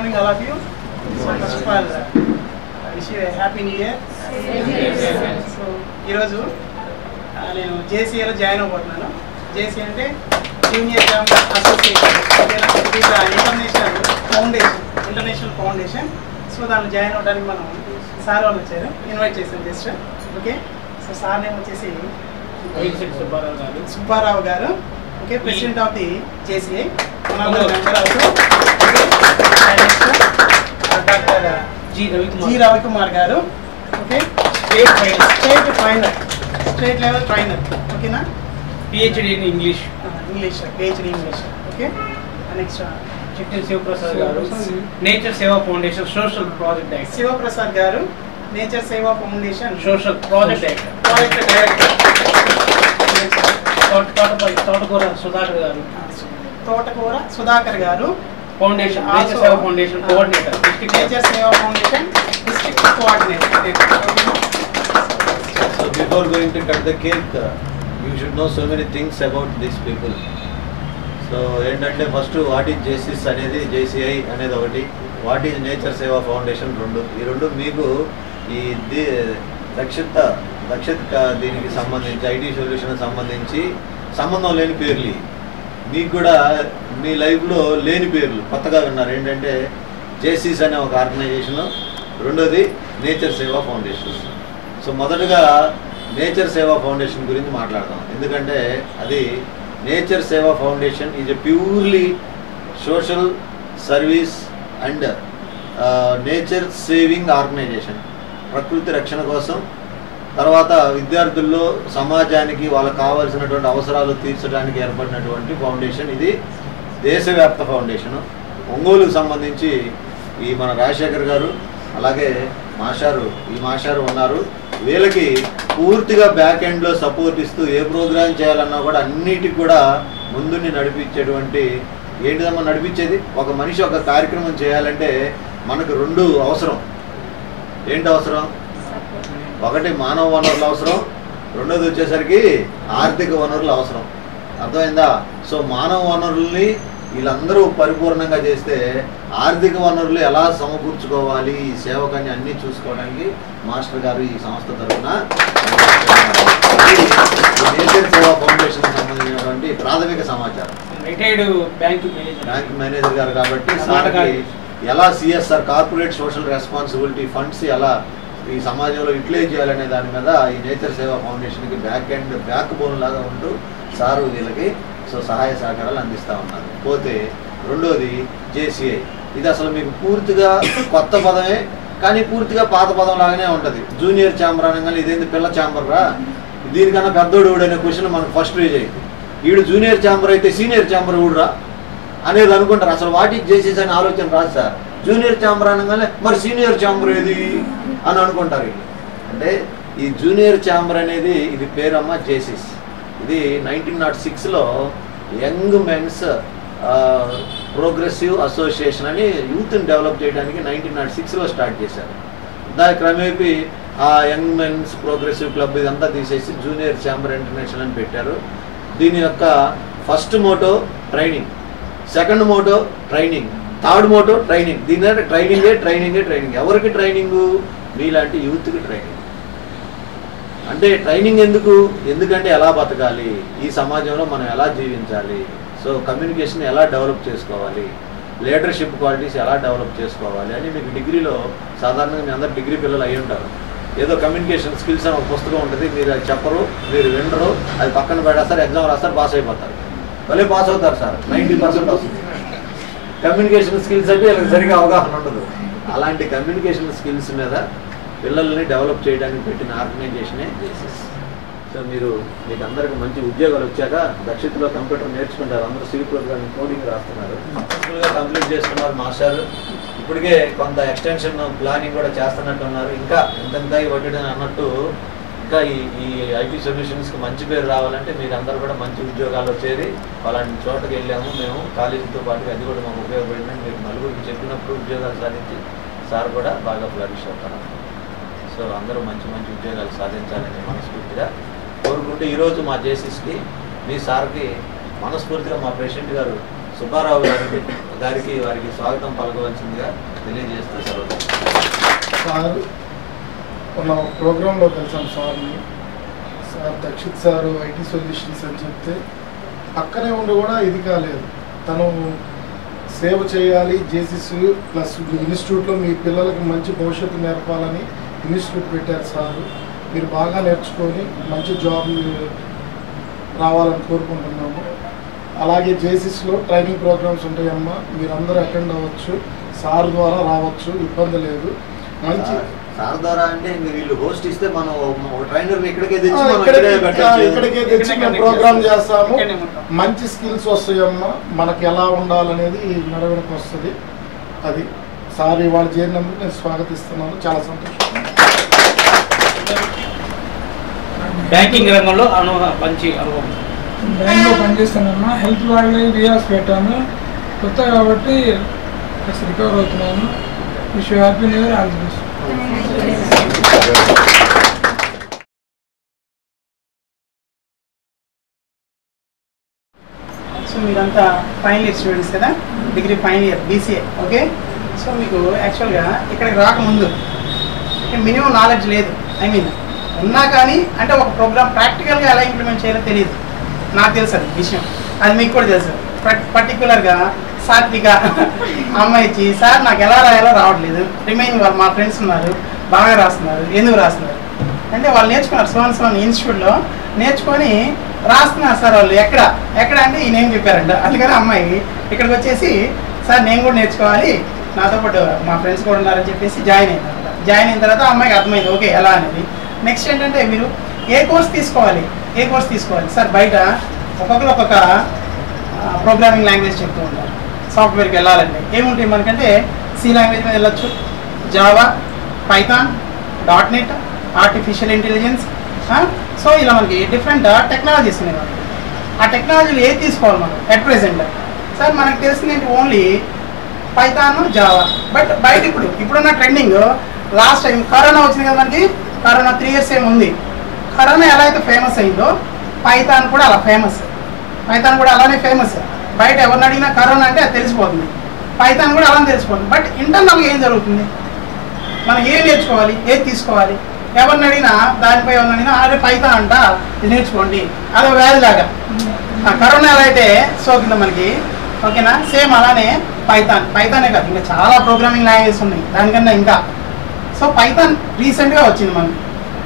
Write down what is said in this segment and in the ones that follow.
morning, all of you. So first of all, wish you a happy new year. So ఈరోజు నేను జేసీఏలో join అవ్వబోతున్నాను. JC అంటే junior chamber association, international foundation. So దాంట్లో join అవ్వడానికి మనం sir వాళ్ళు వచ్చారు, ఇన్వైట్ చేశాను just. Okay, so sir name వచ్చేసి Subbarao garu. Okay, president of the JCI. Doctor G Ravikumar garu. Okay, state level trainer. ఓకేనా, PhD in English. PhD English. Okay, next Chittil Sivaprasad garu, nature Seva foundation social project director. Sivaprasad garu, nature Seva foundation social project director. తోటకూర సుధాకర్ గారు, తోటకూర సుధాకర్ గారు, foundation nature Seva foundation coordinator, district nature Seva foundation district coordinator. So before going to cut the cake, you should know so many things about these people. So ఏంటంటే first what is జేసిస్ అనేది, JCI అనేది ఒకటి, what is nature Seva foundation రెండు. ఈ రెండు మీకు ఈ దక్షిత దీనికి సంబంధించి, ఐటీ సొల్యూషన్ సంబంధించి సంబంధం లేని పేర్లు. మీకు కూడా మీ లైఫ్లో లేని పేర్లు కొత్తగా విన్నారు. ఏంటంటే జేసీస్ అనే ఒక ఆర్గనైజేషను, రెండోది నేచర్ సేవా ఫౌండేషన్. సో మొదటగా నేచర్ సేవా ఫౌండేషన్ గురించి మాట్లాడదాం. ఎందుకంటే అది nature Seva foundation is a purely social service and nature saving organisation. ప్రకృతి రక్షణ కోసం, తర్వాత విద్యార్థుల్లో సమాజానికి వాళ్ళకు కావాల్సినటువంటి అవసరాలు తీర్చడానికి ఏర్పడినటువంటి ఫౌండేషన్. ఇది దేశవ్యాప్త ఫౌండేషను. ఒంగోలుకు సంబంధించి ఈ మన రాజశేఖర్ గారు, అలాగే ఈ మాషారు ఉన్నారు. వీళ్ళకి పూర్తిగా బ్యాక్ ఎండ్లో సపోర్ట్ ఇస్తూ ఏ ప్రోగ్రామ్ చేయాలన్నా కూడా అన్నిటికి కూడా ముందుని నడిపించేటువంటి, ఏంటిదమ్మా నడిపించేది, ఒక మనిషి ఒక కార్యక్రమం చేయాలంటే మనకు రెండు అవసరం. ఏంటి అవసరం? ఒకటి మానవ వనరులు అవసరం, రెండోది వచ్చేసరికి ఆర్థిక వనరులు అవసరం. అర్థమైందా? సో మానవ వనరుల్ని వీళ్ళందరూ పరిపూర్ణంగా చేస్తే ఆర్థిక వనరులు ఎలా సమకూర్చుకోవాలి, ఈ సేవకాన్ని అన్నీ చూసుకోవడానికి మాస్టర్ గారు ఈ సంస్థ తరఫున నేచర్ సేవా ఫౌండేషన్ సంబంధించినటువంటి ప్రాథమిక సమాచారం. రిటైర్డ్ బ్యాంక్ మేనేజర్ గారు కాబట్టి సార్కి ఎలా CSR corporate social responsibility funds ఎలా ఈ సమాజంలో యూటిలైజ్ చేయాలనే దాని మీద ఈ నేచర్ సేవా ఫౌండేషన్కి బ్యాక్ బోన్ లాగా ఉంటూ సారు వీళ్ళకి సహాయ సహకారాలు అందిస్తూ ఉన్నారు. పోతే రెండోది జేసీఐ. ఇది అసలు మీకు పూర్తిగా కొత్త పదమే, కానీ పూర్తిగా పాత పదం లాగానే ఉంటుంది. జూనియర్ ఛాంబర్ అనగానే ఇదేంది పిల్ల ఛాంబర్ రా, దీనికన్నా పెద్దోడు అనే క్వశ్చన్ మనకు ఫస్ట్ రేజ్ అయింది. వీడు జూనియర్ ఛాంబర్ అయితే సీనియర్ ఛాంబర్ ఊడురా అనేది అనుకుంటారు. అసలు వాటి జేసీస్ అనే ఆలోచన రాదు సార్. జూనియర్ ఛాంబర్ అనగానే మరి సీనియర్ ఛాంబర్ ఏది అని అనుకుంటారు. అంటే ఈ జూనియర్ ఛాంబర్ అనేది ఇది పేరమ్మ జేసీస్. ఇది 1906లో యంగ్ మెన్స్ ప్రోగ్రెసివ్ అసోసియేషన్ అని యూత్ని డెవలప్ చేయడానికి 1906లో స్టార్ట్ చేశారు. దాని క్రమేపీ ఆ యంగ్ మెన్స్ ప్రోగ్రెసివ్ క్లబ్ ఇదంతా తీసేసి జూనియర్ ఛాంబర్ ఇంటర్నేషనల్ అని పెట్టారు. దీని యొక్క first motto training, second motto training, third motto training. దీని అంటే ట్రైనింగ్. ఎవరికి ట్రైనింగు? మీలాంటి యూత్కి ట్రైనింగ్. అంటే ట్రైనింగ్ ఎందుకంటే ఎలా బతకాలి, ఈ సమాజంలో మనం ఎలా జీవించాలి, సో కమ్యూనికేషన్ ఎలా డెవలప్ చేసుకోవాలి, లీడర్షిప్ క్వాలిటీస్ ఎలా డెవలప్ చేసుకోవాలి అని మీకు డిగ్రీలో సాధారణంగా మీ అందరు డిగ్రీ పిల్లలు అయి ఉంటారు. ఏదో కమ్యూనికేషన్ స్కిల్స్ అని ఒక పుస్తకం ఉంటుంది, మీరు అది చెప్పరు, మీరు వినరు, అది పక్కన పెట్టేస్తారు, ఎగ్జామ్ రాస్తారు, పాస్ అయిపోతారు. మళ్ళీ పాస్ అవుతారు సార్, 90% వస్తుంది. కమ్యూనికేషన్ స్కిల్స్ అంటే వీళ్ళకి సరిగా అవగాహన ఉండదు. అలాంటి కమ్యూనికేషన్ స్కిల్స్ మీద పిల్లల్ని డెవలప్ చేయడానికి పెట్టిన ఆర్గనైజేషనే జేసీస్. సో మీకు అందరికి మంచి ఉద్యోగాలు వచ్చాక దక్షిణలో కంప్యూటర్ నేర్చుకుంటారు, అందరూ సివిల్ ప్రోగ్రామింగ్ కోడింగ్ రాస్తున్నారు, సక్సెస్ఫుల్గా కంప్లీట్ చేస్తున్నారు మాస్టర్. ఇప్పటికే కొంత ఎక్స్టెన్షన్ ప్లానింగ్ కూడా చేస్తున్నట్టు ఉన్నారు. ఇంకా ఎంతెంత ఇవ్వడం అన్నట్టు ఇంకా ఈ ఐటీ సొల్యూషన్స్కి మంచి పేరు రావాలంటే మీరు అందరూ కూడా మంచి ఉద్యోగాలు వచ్చేది. అలాంటి చోటకి వెళ్ళాము మేము కాలేజీతో పాటు, అది కూడా మాకు ఉపయోగపడిందని మీరు నలుగురికి చెప్పినప్పుడు ఉద్యోగాలు సాధించి సార్ కూడా బాగా ఫ్లరిష్ అవుతారు. సో అందరూ మంచి ఉద్యోగాలు సాధించాలని మనస్ఫూర్తిగా కోరుకుంటూ ఈరోజు మా జేసీస్కి మీ సార్కి మనస్ఫూర్తిగా మా ప్రెసిడెంట్ గారు సుబ్బారావు గారికి వారికి స్వాగతం పలకవలసిందిగా తెలియజేస్తూ సెలవు. సార్ మన ప్రోగ్రాంలో కలిసాం సార్ని. Sir Dakshit sir IT solutions అని చెప్తే పక్కనే ఉండి కూడా ఇది కాలేదు, తను సేవ చేయాలి జేసీసీ ప్లస్ ఇన్స్టిట్యూట్లో మీ పిల్లలకి మంచి భవిష్యత్తు నేర్పాలని ఇన్స్టిట్యూట్ పెట్టారు సార్. మీరు బాగా నేర్చుకొని మంచి జాబ్ రావాలని కోరుకుంటున్నాము. అలాగే జేసీసీలో ట్రైనింగ్ ప్రోగ్రామ్స్ ఉంటాయమ్మా, మీరందరూ అటెండ్ అవ్వచ్చు, సార్ ద్వారా రావచ్చు, ఇబ్బంది లేదు. మంచి సార్ ద్వారా అంటే వీళ్ళు హోస్ట్ ఇస్తే మనం ట్రైనర్ని ఇక్కడికే తెచ్చి మేము ప్రోగ్రామ్ చేస్తాము. మంచి స్కిల్స్ వస్తాయమ్మా, మనకి ఎలా ఉండాలనేది నడవడికి వస్తుంది. అది సార్ ఇవాళ చేరినందుకు నేను స్వాగతిస్తున్నాను, చాలా సంతోషం. బ్యాంకింగ్ రంగంలో మంచి అనుభవం. బ్యాంక్లో పనిచేస్తానమ్మా, హెల్త్ వాళ్ళే రియాస్ పెట్టాను, కొత్త కాబట్టి రికవర్ అవుతున్నాను. Wish happy new year, all the best. So మీరంతా ఫైనల్ ఇయర్ స్టూడెంట్స్ కదా, degree final year BCA. Okay, so మీకు యాక్చువల్గా ఇక్కడికి రాకముందు మినిమం నాలెడ్జ్ లేదు. ఉన్నా కానీ అంటే ఒక ప్రోగ్రామ్ ప్రాక్టికల్గా ఎలా ఇంప్లిమెంట్ చేయాలో తెలియదు. నాకు తెలుసు అది విషయం, అది మీకు కూడా తెలుసు. పర్టికులర్గా సాత్విక అమ్మాయి ఇచ్చి సార్ నాకు ఎలా రాయాలో రావట్లేదు, రిమైనింగ్ వాళ్ళు మా ఫ్రెండ్స్ ఉన్నారు బాగా రాస్తున్నారు, ఎందుకు రాస్తున్నారు అంటే వాళ్ళు నేర్చుకున్నారు సోన్ ఇన్స్టిట్యూట్లో నేర్చుకొని రాస్తున్నారు సార్. వాళ్ళు ఎక్కడ అంటే ఈ నేమ్ చెప్పారంట. అందుకని అమ్మాయి ఇక్కడికి వచ్చేసి సార్ నేను కూడా నేర్చుకోవాలి, నాతో పాటు మా ఫ్రెండ్స్ కూడా ఉన్నారని చెప్పేసి జాయిన్ అయింది. జాయిన్ అయిన తర్వాత అమ్మాయికి అర్థమైంది ఓకే ఎలా అనేది. నెక్స్ట్ ఏంటంటే మీరు ఏ కోర్స్ తీసుకోవాలి సార్. బయట ఒక్కొక్కరు ఒక్కొక్క ప్రోగ్రామింగ్ లాంగ్వేజ్ చెప్తూ ఉంటారు. సాఫ్ట్వేర్కి వెళ్ళాలంటే ఏముంటాయి మనకంటే C లాంగ్వేజ్ మీద వెళ్ళొచ్చు, Java, Python, .NET, artificial intelligence. So ఇలా మనకి డిఫరెంట్ టెక్నాలజీస్ ఉన్నాయి. మనకి ఆ టెక్నాలజీలు ఏది తీసుకోవాలి మనం అట్ ప్రెసెంట్ సార్ మనకు తెలిసింది ఏంటి ఓన్లీ పైథాన్, జావా. బట్ బయట ఇప్పుడున్న ట్రెండింగ్ లాస్ట్ టైం కరోనా వచ్చింది కదా మనకి, కరోనా 3 years ఏముంది. కరోనా ఎలా అయితే ఫేమస్ అయిందో పైథాన్ కూడా అలా ఫేమస్, పైథాన్ కూడా అలానే ఫేమస్. బయట ఎవరిని అడిగినా కరోనా అంటే అది తెలిసిపోతుంది, పైథాన్ కూడా అలానే తెలిసిపోతుంది. బట్ ఇంటర్నల్గా ఏం జరుగుతుంది, మనం ఏం నేర్చుకోవాలి, ఏది తీసుకోవాలి, ఎవరిని అడిగినా దానిపై ఎవరిని అడిగినా అదే పైథాన్ అంట ఇది నేర్చుకోండి, అదో వ్యాధిలాగా. కరోనా ఎలా అయితే సోకిందో మనకి, ఓకేనా, సేమ్ అలానే పైథానే కాదు ఇంకా చాలా ప్రోగ్రామింగ్ లాంగ్వేజెస్ ఉన్నాయి దానికన్నా ఇంకా. సో పైథాన్ రీసెంట్గా వచ్చింది మనకి,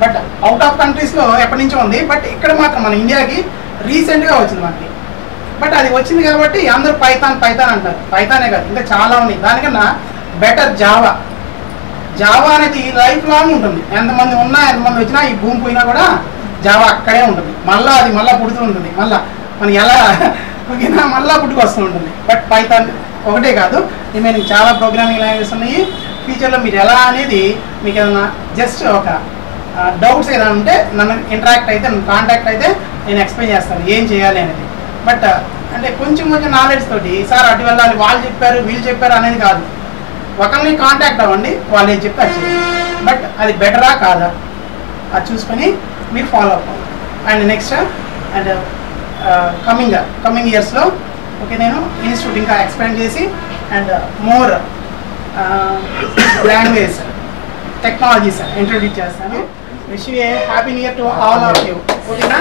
బట్ అవుట్ ఆఫ్ కంట్రీస్లో ఎప్పటి నుంచో ఉంది. బట్ ఇక్కడ మాత్రం మన ఇండియాకి రీసెంట్గా వచ్చింది మనకి. బట్ అది వచ్చింది కాబట్టి అందరూ పైథాన్ అంటారు. పైథానే కాదు ఇంకా చాలా ఉన్నాయి. దానికన్నా బెటర్ జావా అనేది లైఫ్ లాంగ్ ఉంటుంది. ఎంతమంది వచ్చినా ఈ భూమి పోయినా కూడా జావా అక్కడే ఉంటుంది. మళ్ళీ పుడుతూ ఉంటుంది, మనకి ఎలా ఓకేనా మళ్ళీ పుట్టుకొస్తూ ఉంటుంది. బట్ పైథాన్ ఒకటే కాదు, రిమైనింగ్ చాలా ప్రోగ్రామింగ్ లాంగ్వేజెస్ ఉన్నాయి. ఫ్యూచర్లో మీరు ఎలా అనేది మీకు ఏదైనా జస్ట్ ఒక డౌట్స్ ఏదైనా ఉంటే నన్ను కాంటాక్ట్ అయితే నేను ఎక్స్ప్లెయిన్ చేస్తాను ఏం చేయాలి అనేది. బట్ అంటే కొంచెం నాలెడ్జ్ తోటి సార్ అటు వెళ్ళాలి, వాళ్ళు చెప్పారు వీళ్ళు చెప్పారు అనేది కాదు. ఒకరిని కాంటాక్ట్ అవ్వండి, వాళ్ళు ఏం చెప్తే అది చేయండి. బట్ అది బెటరా కాదా అది చూసుకొని మీరు ఫాలో అవ్వాలి. అండ్ నెక్స్ట్ అండ్ కమింగ్ ఇయర్స్లో ఓకే నేను ఇన్స్టిట్యూట్ ఇంకా ఎక్స్పాండ్ చేసి and more language technologies introduce చేస్తాను. Wish you a happy new year to all of you. ఓకేనా.